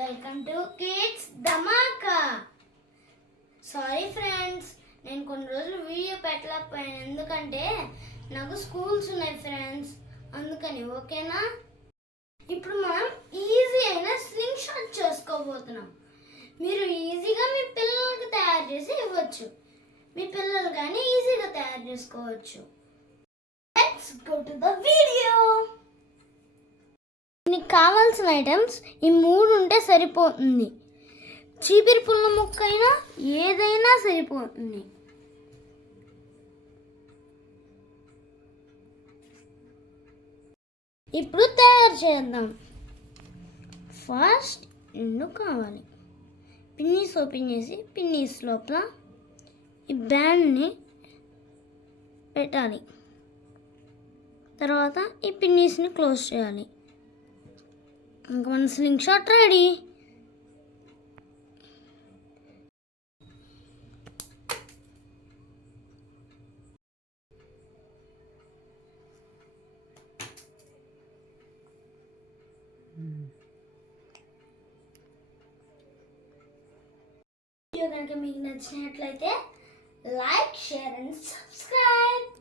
Welcome to kids Dhamaka. Sorry friends, నేను కొన్ని రోజులు వీడియో పెట్టలేకపోయాను ఎందుకంటే నాకు స్కూల్స్ ఉన్నాయి ఫ్రెండ్స్, అందుకని. ఓకేనా? ఇప్పుడు మనం ఈజీ అయిన స్లింగ్ షాట్ చేసుకోబోతున్నాం. మీరు ఈజీగా మీ పిల్లలకి తయారు చేసి ఇవ్వచ్చు. మీ పిల్లలు కానీ ఈజీగా తయారు చేసుకోవచ్చు. Let's go to the video. నీకు కావాల్సిన ఐటమ్స్ ఈ 3 ఉంటే సరిపోతుంది. చీపిరి పుల్ల ముక్క అయినా ఏదైనా సరిపోతుంది. ఇప్పుడు తయారు చేద్దాం. ఫస్ట్ ఎండు కావాలి. పిన్నీస్ ఓపెన్ చేసి పిన్నీస్ లోపల ఈ బ్యాండ్ని పెట్టాలి. తర్వాత ఈ పిన్నీస్ని క్లోజ్ చేయాలి. ఇంకా మన స్లింగ్ షాట్ రెడీ. వీడియో కనుక మీకు నచ్చినట్లయితే లైక్, షేర్ అండ్ సబ్స్క్రైబ్.